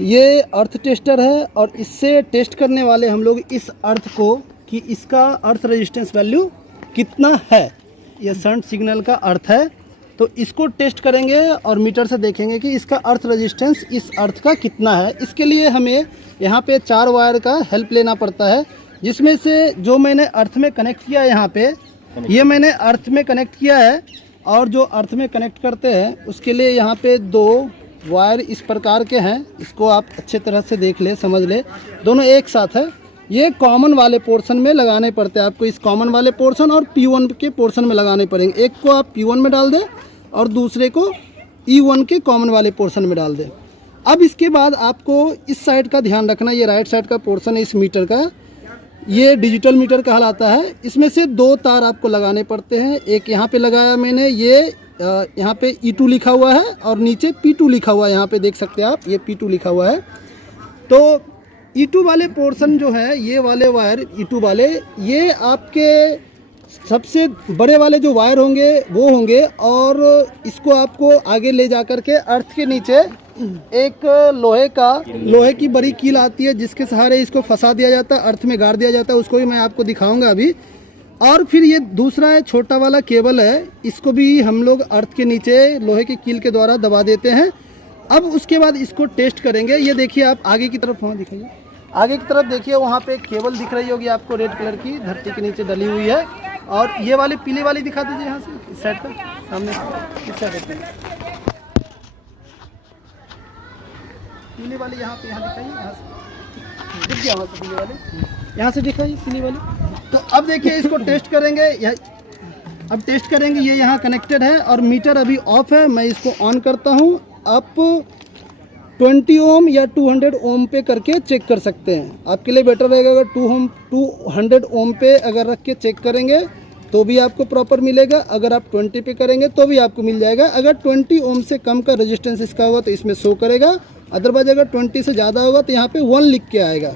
ये अर्थ टेस्टर है और इससे टेस्ट करने वाले हम लोग इस अर्थ को कि इसका अर्थ रेजिस्टेंस वैल्यू कितना है। ये शंट सिग्नल का अर्थ है, तो इसको टेस्ट करेंगे और मीटर से देखेंगे कि इसका अर्थ रेजिस्टेंस इस अर्थ का कितना है। इसके लिए हमें यहाँ पे 4 वायर का हेल्प लेना पड़ता है, जिसमें से जो मैंने अर्थ में कनेक्ट किया है यहाँ पे, ये मैंने अर्थ में कनेक्ट किया है। और जो अर्थ में कनेक्ट करते हैं उसके लिए यहाँ पे 2 वायर इस प्रकार के हैं। इसको आप अच्छे तरह से देख ले, समझ ले, दोनों एक साथ है। ये कॉमन वाले पोर्शन में लगाने पड़ते हैं आपको, इस कॉमन वाले पोर्शन और P1 के पोर्शन में लगाने पड़ेंगे। एक को आप P1 में डाल दें और दूसरे को E1 के कॉमन वाले पोर्शन में डाल दें। अब इसके बाद आपको इस साइड का ध्यान रखना, ये राइट साइड का पोर्शन है इस मीटर का, ये डिजिटल मीटर कहलाता है। इसमें से 2 तार आपको लगाने पड़ते हैं। एक यहाँ पे लगाया मैंने, ये यहाँ पे E2 लिखा हुआ है और नीचे P2 लिखा हुआ है, यहाँ पे देख सकते हैं आप, ये P2 लिखा हुआ है। तो E2 वाले पोर्शन जो है, ये वाले वायर E2 वाले, ये आपके सबसे बड़े वाले जो वायर होंगे वो होंगे, और इसको आपको आगे ले जा कर के अर्थ के नीचे एक लोहे की बड़ी कील आती है, जिसके सहारे इसको फंसा दिया जाता है, अर्थ में गाड़ दिया जाता है। उसको भी मैं आपको दिखाऊंगा अभी। और फिर ये दूसरा है, छोटा वाला केबल है, इसको भी हम लोग अर्थ के नीचे लोहे की कील के द्वारा दबा देते हैं। अब उसके बाद इसको टेस्ट करेंगे। ये देखिए आप आगे की तरफ, वहाँ दिखाइए, आगे की तरफ देखिए, वहाँ पे एक केबल दिख रही होगी आपको रेड कलर की, धरती के नीचे डली हुई है। और ये वाली पीले वाली दिखा दीजिए यहाँ से, इस साइड पर, सामने इस साइड पर पीली वाली, यहाँ पे, यहाँ दिखाइए, यहाँ से दिख गया, वहाँ से पीली वाली, यहाँ से दिखाइए पीली वाली। तो अब देखिए इसको टेस्ट करेंगे। अब टेस्ट करेंगे, ये यहाँ कनेक्टेड है और मीटर अभी ऑफ है। मैं इसको ऑन करता हूँ। आप 20 ओम या 200 ओम पे करके चेक कर सकते हैं, आपके लिए बेटर रहेगा। अगर 200 ओम पे अगर रख के चेक करेंगे तो भी आपको प्रॉपर मिलेगा। अगर आप 20 पे करेंगे तो भी आपको मिल जाएगा। अगर 20 ओम से कम का रेजिस्टेंस इसका होगा तो इसमें शो करेगा, अदरवाइज अगर 20 से ज़्यादा होगा तो यहाँ पे 1 लिख के आएगा।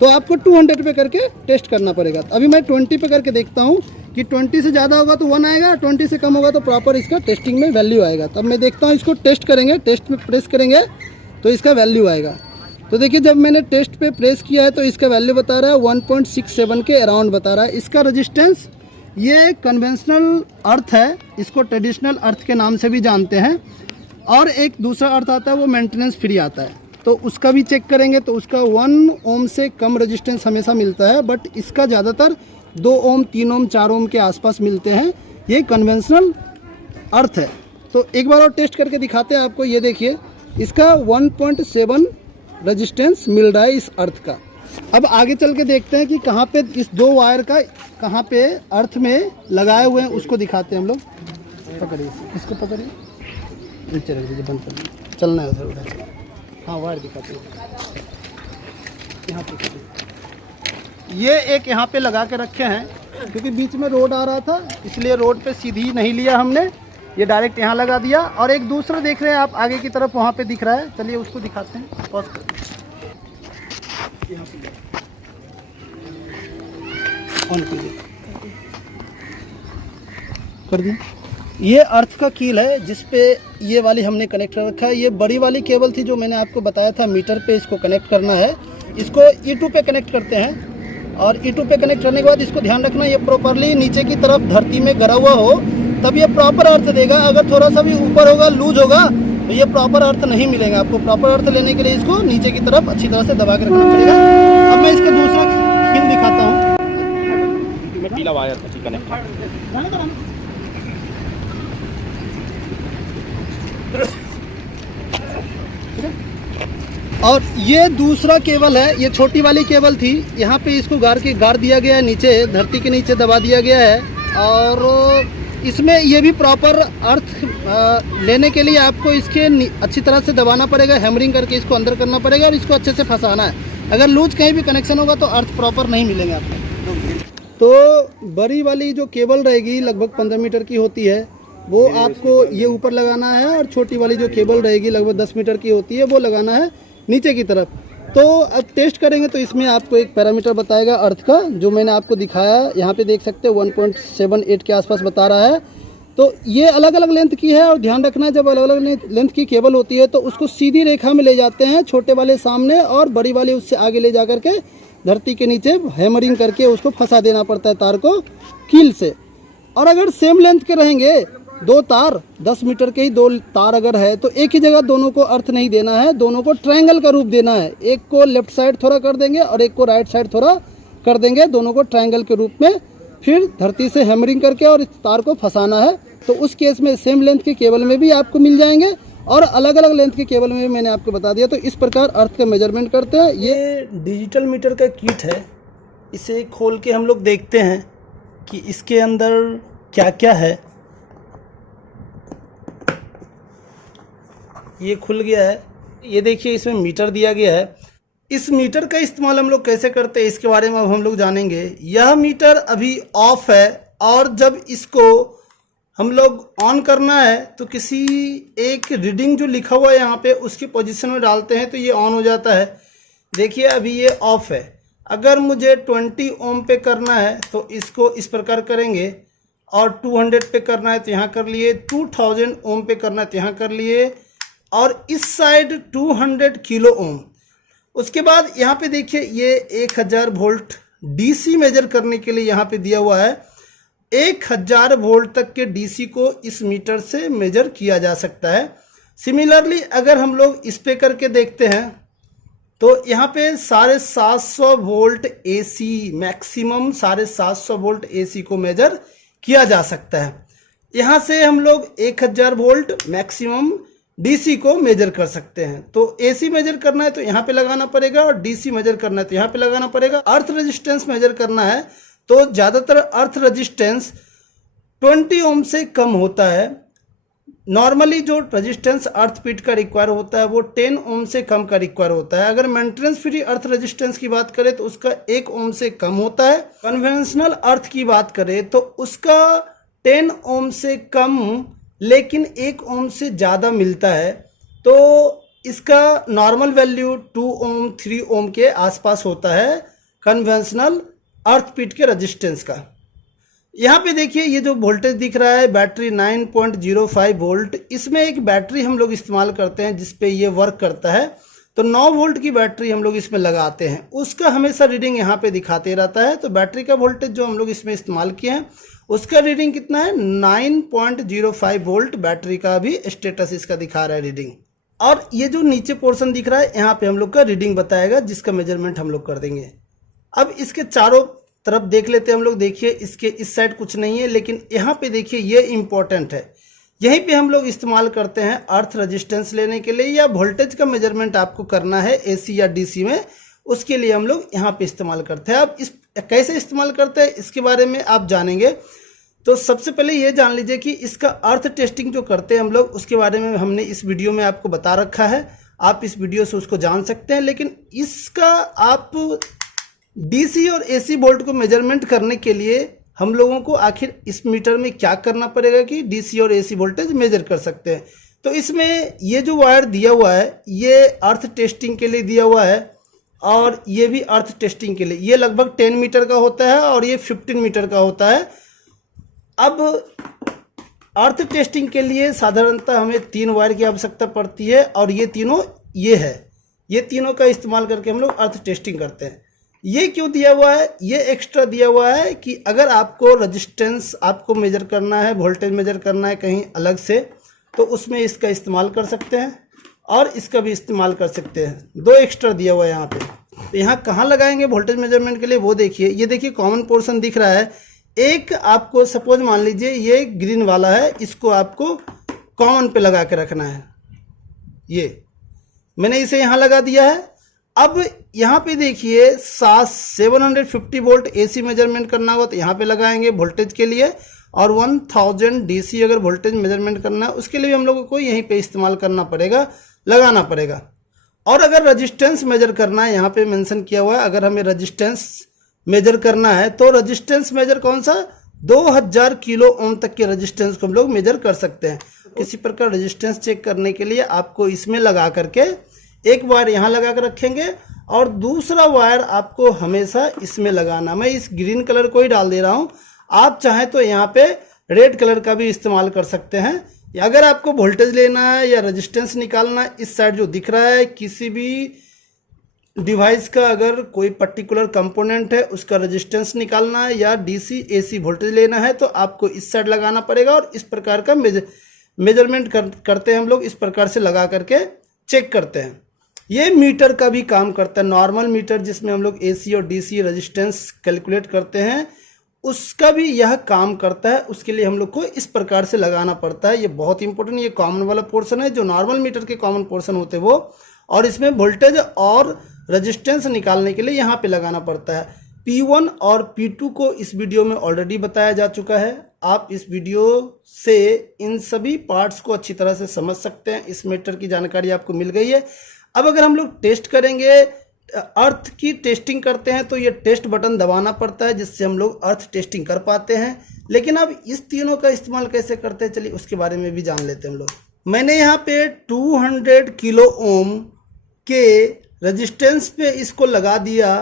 तो आपको 200 पे करके टेस्ट करना पड़ेगा। अभी मैं 20 पे करके देखता हूँ कि 20 से ज़्यादा होगा तो 1 आएगा, 20 से कम होगा तो प्रॉपर इसका टेस्टिंग में वैल्यू आएगा। तब मैं देखता हूँ, इसको टेस्ट करेंगे, टेस्ट में प्रेस करेंगे तो इसका वैल्यू आएगा। तो देखिए जब मैंने टेस्ट पे प्रेस किया है तो इसका वैल्यू बता रहा है 1.67 के अराउंड बता रहा है। इसका रेजिस्टेंस, ये कन्वेंशनल अर्थ है, इसको ट्रेडिशनल अर्थ के नाम से भी जानते हैं। और एक दूसरा अर्थ आता है वो मेंटेनेंस फ्री आता है, तो उसका भी चेक करेंगे तो उसका 1 ओम से कम रेजिस्टेंस हमेशा मिलता है, बट इसका ज़्यादातर 2 ओम 3 ओम 4 ओम के आसपास मिलते हैं। ये कन्वेंशनल अर्थ है। तो एक बार और टेस्ट करके दिखाते हैं आपको। ये देखिए इसका 1.7 रेजिस्टेंस मिल रहा है इस अर्थ का। अब आगे चल के देखते हैं कि कहाँ पे इस 2 वायर का कहाँ पे अर्थ में लगाए हुए हैं, उसको दिखाते हैं हम लोग। पकड़िए, इसको पकड़िए, नीचे रख दीजिए, बंद कर दीजिए, चलना है उधर उधर। हाँ वायर दिखाते हैं, यहाँ पे ये एक यहाँ पे लगा के रखे हैं, क्योंकि बीच में रोड आ रहा था इसलिए रोड पे सीधी नहीं लिया हमने, ये डायरेक्ट यहाँ लगा दिया। और एक दूसरा देख रहे हैं आप आगे की तरफ, वहाँ पे दिख रहा है, चलिए उसको दिखाते हैं। पॉज कर, यहाँ पे ऑन कीजिए, कर दिए। ये अर्थ का कील है जिसपे ये वाली हमने कनेक्ट कर रखा है। ये बड़ी वाली केबल थी जो मैंने आपको बताया था मीटर पे इसको कनेक्ट करना है। इसको E2 पे कनेक्ट करते हैं और E2 पे कनेक्ट करने के बाद इसको ध्यान रखना ये प्रॉपरली नीचे की तरफ धरती में गिरा हुआ हो, तब ये प्रॉपर अर्थ देगा। अगर थोड़ा सा भी ऊपर होगा, लूज होगा, तो ये प्रॉपर अर्थ नहीं मिलेगा आपको। प्रॉपर अर्थ लेने के लिए इसको नीचे की तरफ अच्छी तरह से दबा के रखना पड़ेगा। अब मैं इसका दूसरा कील दिखाता हूँ। पीला वायर कनेक्ट, और ये दूसरा केबल है, ये छोटी वाली केबल थी, यहाँ पे इसको गाड़ दिया गया है, नीचे धरती के नीचे दबा दिया गया है। और इसमें ये भी प्रॉपर अर्थ लेने के लिए आपको इसके अच्छी तरह से दबाना पड़ेगा, हैमरिंग करके इसको अंदर करना पड़ेगा और इसको अच्छे से फंसाना है। अगर लूज कहीं भी कनेक्शन होगा तो अर्थ प्रॉपर नहीं मिलेंगे आपको। तो बड़ी वाली जो केबल रहेगी लगभग 15 मीटर की होती है, वो आपको ये ऊपर लगाना है, और छोटी वाली जो केबल रहेगी लगभग 10 मीटर की होती है, वो लगाना है नीचे की तरफ। तो अब टेस्ट करेंगे तो इसमें आपको एक पैरामीटर बताएगा अर्थ का, जो मैंने आपको दिखाया। यहाँ पे देख सकते हैं 1.78 के आसपास बता रहा है। तो ये अलग अलग लेंथ की है, और ध्यान रखना जब अलग अलग लेंथ की केबल होती है तो उसको सीधी रेखा में ले जाते हैं, छोटे वाले सामने और बड़ी वाली उससे आगे ले जा करके धरती के नीचे हैमरिंग करके उसको फंसा देना पड़ता है तार को कील से। और अगर सेम लेंथ के रहेंगे दो तार, 10 मीटर के ही दो तार अगर है तो एक ही जगह दोनों को अर्थ नहीं देना है, दोनों को ट्रायंगल का रूप देना है। एक को लेफ्ट साइड थोड़ा कर देंगे और एक को राइट साइड थोड़ा कर देंगे, दोनों को ट्रायंगल के रूप में फिर धरती से हैमरिंग करके और इस तार को फंसाना है। तो उस केस में सेम लेंथ के केबल में भी आपको मिल जाएंगे और अलग अलग लेंथ के केबल में भी मैंने आपको बता दिया। तो इस प्रकार अर्थ का मेजरमेंट करते हैं। ये डिजिटल मीटर का किट है, इसे खोल के हम लोग देखते हैं कि इसके अंदर क्या क्या है। ये खुल गया है, ये देखिए इसमें मीटर दिया गया है। इस मीटर का इस्तेमाल हम लोग कैसे करते हैं इसके बारे में अब हम लोग जानेंगे। यह मीटर अभी ऑफ है और जब इसको हम लोग ऑन करना है तो किसी एक रीडिंग जो लिखा हुआ है यहाँ पे उसकी पोजीशन में डालते हैं तो ये ऑन हो जाता है। देखिए अभी ये ऑफ है। अगर मुझे 20 ओम पे करना है तो इसको इस प्रकार करेंगे, और 200 पे करना है तो यहाँ कर लिए, 2000 ओम पे करना है तो यहाँ कर लिए, और इस साइड 200 किलो ओम। उसके बाद यहाँ पे देखिए ये 1000 वोल्ट डीसी मेजर करने के लिए यहाँ पे दिया हुआ है। 1000 वोल्ट तक के डीसी को इस मीटर से मेजर किया जा सकता है। सिमिलरली अगर हम लोग इस पे करके देखते हैं तो यहाँ पे 750 volt AC, maximum 750 volt AC को मेजर किया जा सकता है। यहाँ से हम लोग 1000 वोल्ट मैक्सिमम डीसी को मेजर कर सकते हैं। तो एसी मेजर करना है तो यहाँ पे लगाना पड़ेगा और डीसी मेजर करना है तो यहाँ पे लगाना पड़ेगा। अर्थ रेजिस्टेंस मेजर करना है तो ज़्यादातर अर्थ रेजिस्टेंस 20 ओम से कम होता है। नॉर्मली जो रेजिस्टेंस अर्थ पीट का रिक्वायर होता है वो 10 ओम से कम का रिक्वायर होता है। अगर मेंटेनेंस फ्री अर्थ रेजिस्टेंस की बात करें तो उसका 1 ओम से कम होता है। कन्वेंशनल अर्थ की बात करें तो उसका 10 ओम से कम लेकिन 1 ओम से ज़्यादा मिलता है। तो इसका नॉर्मल वैल्यू 2 ओम 3 ओम के आसपास होता है कन्वेंशनल अर्थ पीट के रेजिस्टेंस का। यहाँ पे देखिए ये जो वोल्टेज दिख रहा है बैटरी 9.05 वोल्ट, इसमें एक बैटरी हम लोग इस्तेमाल करते हैं जिस पे ये वर्क करता है। तो 9 वोल्ट की बैटरी हम लोग इसमें लगाते हैं, उसका हमेशा रीडिंग यहाँ पे दिखाते रहता है। तो बैटरी का वोल्टेज जो हम लोग इसमें इस्तेमाल किए हैं उसका रीडिंग कितना है, 9.05 वोल्ट बैटरी का भी स्टेटस इसका दिखा रहा है रीडिंग। और ये जो नीचे पोर्शन दिख रहा है यहाँ पे हम लोग का रीडिंग बताएगा जिसका मेजरमेंट हम लोग कर देंगे। अब इसके चारों तरफ देख लेते हैं हम लोग। देखिए इसके इस साइड कुछ नहीं है, लेकिन यहाँ पे देखिए ये इम्पोर्टेंट है। यहीं पे हम लोग इस्तेमाल करते हैं अर्थ रेजिस्टेंस लेने के लिए या वोल्टेज का मेजरमेंट आपको करना है एसी या डीसी में, उसके लिए हम लोग यहाँ पे इस्तेमाल करते हैं। अब इस कैसे इस्तेमाल करते हैं इसके बारे में आप जानेंगे। तो सबसे पहले ये जान लीजिए कि इसका अर्थ टेस्टिंग जो करते हैं हम लोग उसके बारे में हमने इस वीडियो में आपको बता रखा है। आप इस वीडियो से उसको जान सकते हैं, लेकिन इसका आप डीसी और एसी वोल्ट को मेजरमेंट करने के लिए हम लोगों को आखिर इस मीटर में क्या करना पड़ेगा कि डीसी और एसी वोल्टेज मेजर कर सकते हैं। तो इसमें ये जो वायर दिया हुआ है ये अर्थ टेस्टिंग के लिए दिया हुआ है और ये भी अर्थ टेस्टिंग के लिए। ये लगभग 10 मीटर का होता है और ये 15 मीटर का होता है। अब अर्थ टेस्टिंग के लिए साधारणतः हमें 3 वायर की आवश्यकता पड़ती है और ये तीनों ये तीनों का इस्तेमाल करके हम लोग अर्थ टेस्टिंग करते हैं। ये क्यों दिया हुआ है, ये एक्स्ट्रा दिया हुआ है कि अगर आपको रेजिस्टेंस आपको मेजर करना है, वोल्टेज मेजर करना है कहीं अलग से, तो उसमें इसका इस्तेमाल कर सकते हैं और इसका भी इस्तेमाल कर सकते हैं। 2 एक्स्ट्रा दिया हुआ है यहाँ पे। तो यहाँ कहाँ लगाएंगे वोल्टेज मेजरमेंट के लिए वो देखिए। ये देखिए कॉमन पोर्शन दिख रहा है। एक आपको सपोज मान लीजिए ये ग्रीन वाला है, इसको आपको कॉमन पे लगा के रखना है। ये मैंने इसे यहाँ लगा दिया है। अब यहाँ पे देखिए 750 वोल्ट एसी मेजरमेंट करना होगा तो यहाँ पे लगाएंगे वोल्टेज के लिए, और 1000 डीसी अगर वोल्टेज मेजरमेंट करना है उसके लिए भी हम लोगों को यहीं पे इस्तेमाल करना पड़ेगा, लगाना पड़ेगा। और अगर रेजिस्टेंस मेजर करना है, यहाँ पे मेंशन किया हुआ है, अगर हमें रेजिस्टेंस मेजर करना है तो रेजिस्टेंस मेजर कौन सा, 2000 किलो ओम तक के रेजिस्टेंस को हम लोग मेजर कर सकते हैं। किसी प्रकार रेजिस्टेंस चेक करने के लिए आपको इसमें लगा करके एक वायर यहाँ लगा कर रखेंगे और दूसरा वायर आपको हमेशा इसमें लगाना। मैं इस ग्रीन कलर को ही डाल दे रहा हूँ, आप चाहें तो यहाँ पे रेड कलर का भी इस्तेमाल कर सकते हैं। या अगर आपको वोल्टेज लेना है या रेजिस्टेंस निकालना है, इस साइड जो दिख रहा है किसी भी डिवाइस का अगर कोई पर्टिकुलर कंपोनेंट है उसका रेजिस्टेंस निकालना है या डीसी एसी वोल्टेज लेना है तो आपको इस साइड लगाना पड़ेगा और इस प्रकार का मेजरमेंट करते हैं हम लोग, इस प्रकार से लगा करके चेक करते हैं। ये मीटर का भी काम करता है, नॉर्मल मीटर जिसमें हम लोग एसी और डीसी रेजिस्टेंस कैलकुलेट करते हैं उसका भी यह काम करता है। उसके लिए हम लोग को इस प्रकार से लगाना पड़ता है। ये बहुत इंपॉर्टेंट, ये कॉमन वाला पोर्शन है, जो नॉर्मल मीटर के कॉमन पोर्शन होते हैं वो, और इसमें वोल्टेज और रेजिस्टेंस निकालने के लिए यहाँ पे लगाना पड़ता है। P1 और P2 को इस वीडियो में ऑलरेडी बताया जा चुका है। आप इस वीडियो से इन सभी पार्ट्स को अच्छी तरह से समझ सकते हैं। इस मीटर की जानकारी आपको मिल गई है। अब अगर हम लोग टेस्ट करेंगे, अर्थ की टेस्टिंग करते हैं तो ये टेस्ट बटन दबाना पड़ता है जिससे हम लोग अर्थ टेस्टिंग कर पाते हैं। लेकिन अब इस तीनों का इस्तेमाल कैसे करते हैं, चलिए उसके बारे में भी जान लेते हैं हम लोग। मैंने यहाँ पे 200 किलो ओम के रेजिस्टेंस पे इसको लगा दिया।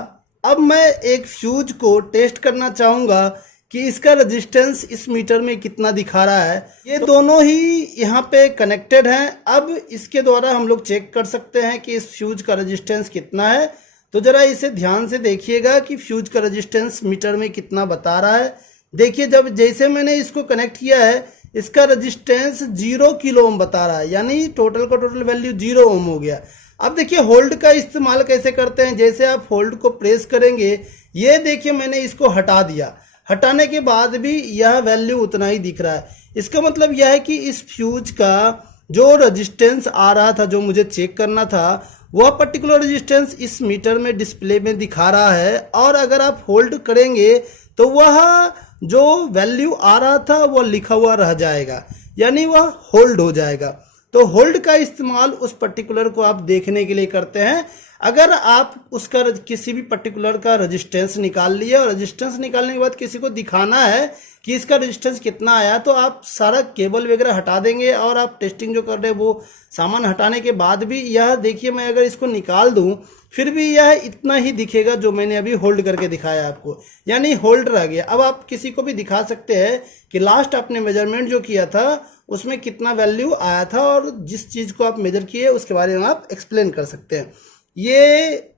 अब मैं एक फ्यूज को टेस्ट करना चाहूँगा कि इसका रेजिस्टेंस इस मीटर में कितना दिखा रहा है। ये दोनों ही यहाँ पे कनेक्टेड हैं। अब इसके द्वारा हम लोग चेक कर सकते हैं कि इस फ्यूज का रेजिस्टेंस कितना है। तो ज़रा इसे ध्यान से देखिएगा कि फ्यूज का रेजिस्टेंस मीटर में कितना बता रहा है। देखिए, जब जैसे मैंने इसको कनेक्ट किया है इसका रेजिस्टेंस 0 किलो ओम बता रहा है, यानी टोटल का टोटल वैल्यू 0 ओम हो गया। अब देखिए होल्ड का इस्तेमाल कैसे करते हैं। जैसे आप होल्ड को प्रेस करेंगे, ये देखिए मैंने इसको हटा दिया, हटाने के बाद भी यह वैल्यू उतना ही दिख रहा है। इसका मतलब यह है कि इस फ्यूज का जो रेजिस्टेंस आ रहा था, जो मुझे चेक करना था, वह पर्टिकुलर रेजिस्टेंस इस मीटर में डिस्प्ले में दिखा रहा है। और अगर आप होल्ड करेंगे तो वह जो वैल्यू आ रहा था वह लिखा हुआ रह जाएगा, यानी वह होल्ड हो जाएगा। तो होल्ड का इस्तेमाल उस पर्टिकुलर को आप देखने के लिए करते हैं। अगर आप उसका किसी भी पर्टिकुलर का रेजिस्टेंस निकाल लिए और रेजिस्टेंस निकालने के बाद किसी को दिखाना है कि इसका रेजिस्टेंस कितना आया, तो आप सारा केबल वगैरह हटा देंगे और आप टेस्टिंग जो कर रहे हैं वो सामान हटाने के बाद भी यह देखिए, मैं अगर इसको निकाल दूं फिर भी यह इतना ही दिखेगा जो मैंने अभी होल्ड करके दिखाया आपको, यानी होल्ड रह गया। अब आप किसी को भी दिखा सकते हैं कि लास्ट आपने मेजरमेंट जो किया था उसमें कितना वैल्यू आया था, और जिस चीज़ को आप मेजर किए उसके बारे में आप एक्सप्लेन कर सकते हैं। ये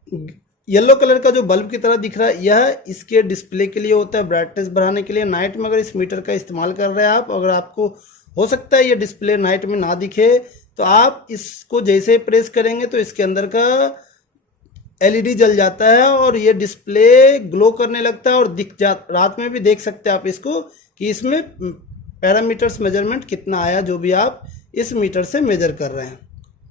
येलो कलर का जो बल्ब की तरह दिख रहा है, यह इसके डिस्प्ले के लिए होता है, ब्राइटनेस बढ़ाने के लिए। नाइट में अगर इस मीटर का इस्तेमाल कर रहे हैं आप, अगर आपको हो सकता है ये डिस्प्ले नाइट में ना दिखे, तो आप इसको जैसे प्रेस करेंगे तो इसके अंदर का एलईडी जल जाता है और ये डिस्प्ले ग्लो करने लगता है और रात में भी देख सकते हैं आप इसको कि इसमें पैरामीटर्स मेजरमेंट कितना आया, जो भी आप इस मीटर से मेजर कर रहे हैं।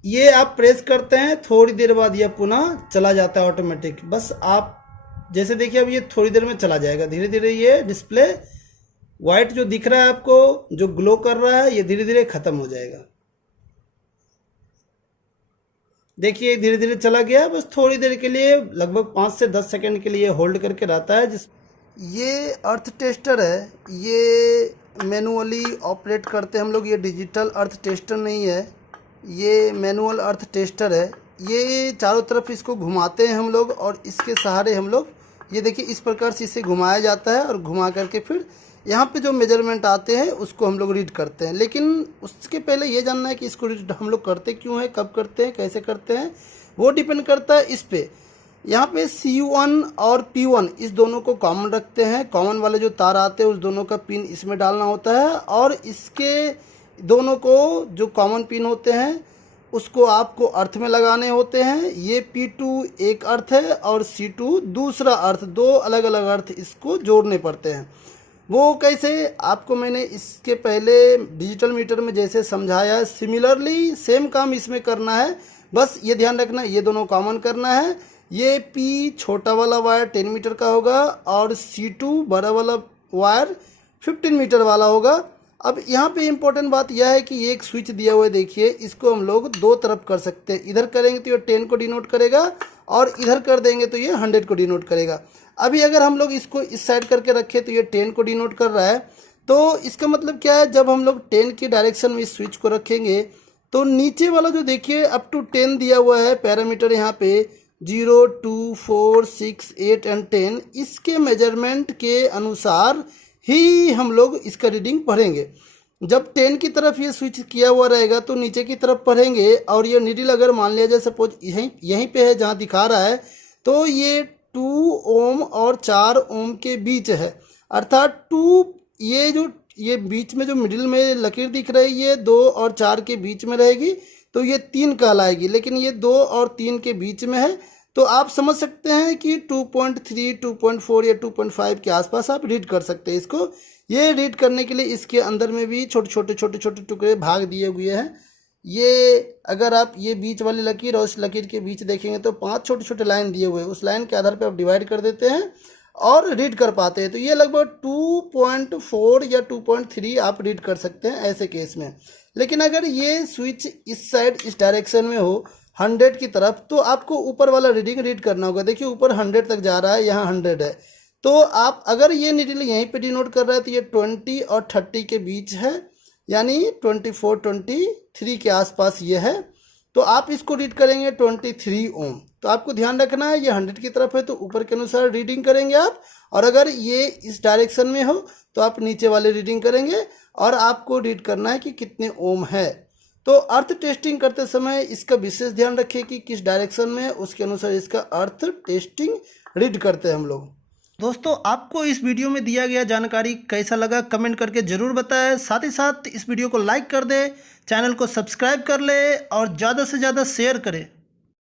ये आप प्रेस करते हैं, थोड़ी देर बाद यह पुनः चला जाता है ऑटोमेटिक। बस आप जैसे देखिए अब ये थोड़ी देर में चला जाएगा, धीरे धीरे ये डिस्प्ले वाइट जो दिख रहा है आपको, जो ग्लो कर रहा है, ये धीरे धीरे खत्म हो जाएगा। देखिए धीरे धीरे चला गया। बस थोड़ी देर के लिए, लगभग 5 से 10 सेकंड के लिए होल्ड करके रहता है। ये अर्थ टेस्टर है, ये मैनुअली ऑपरेट करते हैं हम लोग। ये डिजिटल अर्थ टेस्टर नहीं है, ये मैनुअल अर्थ टेस्टर है। ये चारों तरफ इसको घुमाते हैं हम लोग और इसके सहारे हम लोग, ये देखिए इस प्रकार से इसे घुमाया जाता है और घुमा करके फिर यहाँ पे जो मेजरमेंट आते हैं उसको हम लोग रीड करते हैं। लेकिन उसके पहले ये जानना है कि इसको रीड हम लोग करते क्यों हैं, कब करते हैं, कैसे करते हैं, वो डिपेंड करता है इस पे। यहाँ पे C1 और P1 इस दोनों को कॉमन रखते हैं। कॉमन वाले जो तार आते हैं उस दोनों का पिन इसमें डालना होता है, और इसके दोनों को जो कॉमन पिन होते हैं उसको आपको अर्थ में लगाने होते हैं। ये P2 एक अर्थ है और C2 दूसरा अर्थ, दो अलग अलग अर्थ इसको जोड़ने पड़ते हैं। वो कैसे, आपको मैंने इसके पहले डिजिटल मीटर में जैसे समझाया, सिमिलरली सेम काम इसमें करना है। बस ये ध्यान रखना, ये दोनों कॉमन करना है। ये P छोटा वाला वायर 10 मीटर का होगा और C2 बड़ा वाला वायर 15 मीटर वाला होगा। अब यहाँ पे इम्पोर्टेंट बात यह है कि ये एक स्विच दिया हुआ है, देखिए इसको हम लोग दो तरफ कर सकते हैं। इधर करेंगे तो ये 10 को डिनोट करेगा और इधर कर देंगे तो ये 100 को डिनोट करेगा। अभी अगर हम लोग इसको इस साइड करके रखें तो ये 10 को डिनोट कर रहा है। तो इसका मतलब क्या है, जब हम लोग 10 की डायरेक्शन में इस स्विच को रखेंगे तो नीचे वाला जो देखिए अप टू 10 दिया हुआ है पैरामीटर, यहाँ पे 0, 2, 4, 6, 8 एंड 10, इसके मेजरमेंट के अनुसार ही हम लोग इसका रीडिंग पढ़ेंगे। जब 10 की तरफ ये स्विच किया हुआ रहेगा तो नीचे की तरफ पढ़ेंगे, और ये नीडल अगर मान लिया जाए सपोज यहीं पे है जहाँ दिखा रहा है, तो ये 2 ओम और 4 ओम के बीच है, अर्थात 2 ये बीच में जो मिडिल में लकीर दिख रही है 2 और 4 के बीच में रहेगी, तो ये 3 कहलाएगी, लेकिन ये 2 और 3 के बीच में है, तो आप समझ सकते हैं कि 2.3, 2.4 या 2.5 के आसपास आप रीड कर सकते हैं इसको। ये रीड करने के लिए इसके अंदर में भी छोटे छोटे टुकड़े भाग दिए हुए हैं। ये अगर आप ये बीच वाली लकीर और उस लकीर के बीच देखेंगे तो 5 छोटे लाइन दिए हुए हैं, उस लाइन के आधार पर आप डिवाइड कर देते हैं और रीड कर पाते हैं। तो ये लगभग 2.4 या 2.3 आप रीड कर सकते हैं ऐसे केस में। लेकिन अगर ये स्विच इस साइड इस डायरेक्शन में हो 100 की तरफ, तो आपको ऊपर वाला रीडिंग रीड करना होगा। देखिए ऊपर 100 तक जा रहा है, यहाँ 100 है, तो आप अगर ये नीडल यहीं पे डिनोट कर रहा है तो ये 20 और 30 के बीच है, यानी 24, 23 के आसपास ये है, तो आप इसको रीड करेंगे 23 ओम। तो आपको ध्यान रखना है ये 100 की तरफ है तो ऊपर के अनुसार रीडिंग करेंगे आप, और अगर ये इस डायरेक्शन में हो तो आप नीचे वाले रीडिंग करेंगे, और आपको रीड करना है कि कितने ओम है। तो अर्थ टेस्टिंग करते समय इसका विशेष ध्यान रखिए कि किस डायरेक्शन में है, उसके अनुसार इसका अर्थ टेस्टिंग रीड करते हैं हम लोग। दोस्तों, आपको इस वीडियो में दिया गया जानकारी कैसा लगा कमेंट करके ज़रूर बताएं। साथ ही साथ इस वीडियो को लाइक कर दें, चैनल को सब्सक्राइब कर लें और ज़्यादा से ज़्यादा शेयर करें।